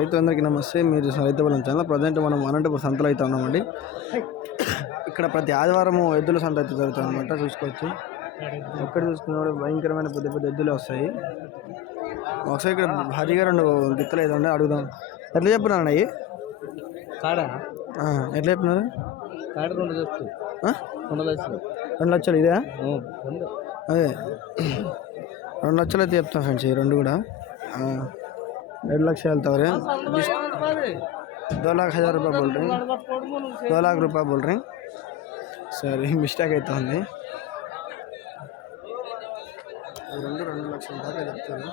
రైతులందరికీ నమస్తే. మీరు రైతు బలం ఛానల్ ప్రజెంట్ మనం అనంతపురం సంతలో అయితే ఉన్నామండి. ఇక్కడ ప్రతి ఆదివారం ఎద్దుల సంత అయితే జరుగుతుంది అనమాట చూసుకోవచ్చు. ఎక్కడ చూసుకున్నాడు? భయంకరమైన పెద్ద పెద్ద ఎద్దులు వస్తాయి. ఒకసారి ఇక్కడ భారీగా రెండు గిత్తలు అయితే ఉండే అడుగుదాం. ఎట్లా చెప్పున్నారు అయ్యి కాడా? ఎట్లా చెప్పినారు? రెండు లక్షలు. ఇదే? అదే. రెండు లక్షలు అయితే చెప్తాను ఫ్రెండ్స్ ఈ రెండు కూడా. ಎರಡು ಲಕ್ಷ ಹೇಳ್ತಾವ್ರಿ. ದೋ ಲಾಖ್ ಹಜಾರ್ ರೂಪಾಯಿ ಬೋಲ್ರಿ. ದೋ ಲಾಖ್ ರೂಪಾಯಿ ಬೋಲ್ರಿ. సరే మిస్టేక్ అయితే ಅಂದು. రెండు రెండు లక్షల దాకా చెప్తారు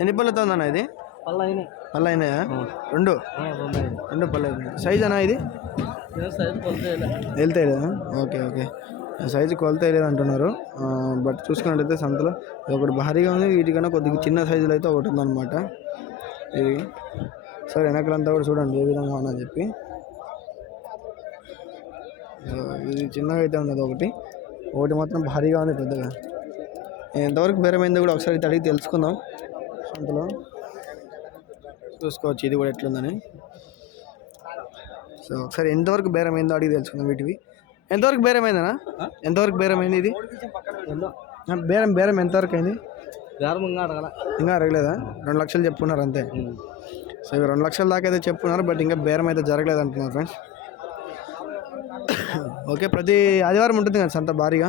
ఎన్ని పళ్ళతో ఉందన్న ఇది పళ్ళు అయినాయా రెండు రెండు పళ్ళు సైజ్ అన్నా ఇది వెళ్తాయి ఓకే ఓకే సైజు కొలత లేదు అంటున్నారు బట్ చూసుకున్నట్టయితే సంతలో ఇది ఒకటి భారీగా ఉంది. వీటికన్నా కొద్దిగా చిన్న సైజులో అయితే ఒకటి ఉందన్నమాట. ఇది సరే వెనకలంతా కూడా చూడండి ఏ విధంగా ఉందని చెప్పి. ఇది చిన్నగా అయితే ఉన్నది ఒకటి. ఒకటి మాత్రం భారీగా ఉంది పెద్దగా. ఎంతవరకు బేరమైందో కూడా ఒకసారి అయితే అడిగి తెలుసుకుందాం. సంతలో చూసుకోవచ్చు ఇది కూడా ఎట్లుందని. సో ఒకసారి ఎంతవరకు బేరమైందో అడిగి తెలుసుకుందాం వీటివి. ఎంతవరకు బేరమైందనా ఎంతవరకు బేరమైంది ఇది? బేరం బేరం ఎంతవరకు అయింది? గారమంగా అడగల. ఇంకా అడగలేదా? రెండు లక్షలు చెప్పుకున్నారు అంతే. సో ఇవి రెండు లక్షల దాకా అయితే చెప్పుకున్నారు బట్ ఇంకా బేరం అయితే జరగలేదు అంటున్నారు ఫ్రెండ్స్. ఓకే ప్రతి ఆదివారం ఉంటుంది కదా సంత భారీగా?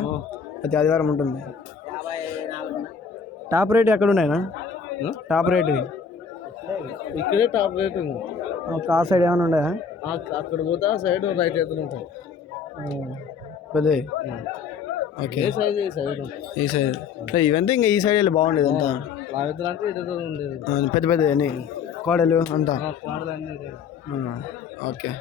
ప్రతి ఆదివారం ఉంటుంది. టాప్ రేట్ ఎక్కడ ఉన్నాయినా టాప్ రేట్. ఇక్కడే టాప్ రేట్ ఉంది. ఆ సైడ్ ఏమైనా ఉన్నాయా? ఆ- అక్కడ పోతే ఆ సైడ్ రైట్ ఎత్తులు ఉంటాయి. పెద్ద ఓకే. ఈ సైడ్ ఇవంతా ఇంకా ఈ సైడ్ వెళ్ళి బాగుండేది అంతా. పెద్ద పెద్ద కోడలు అంతా. ఓకే.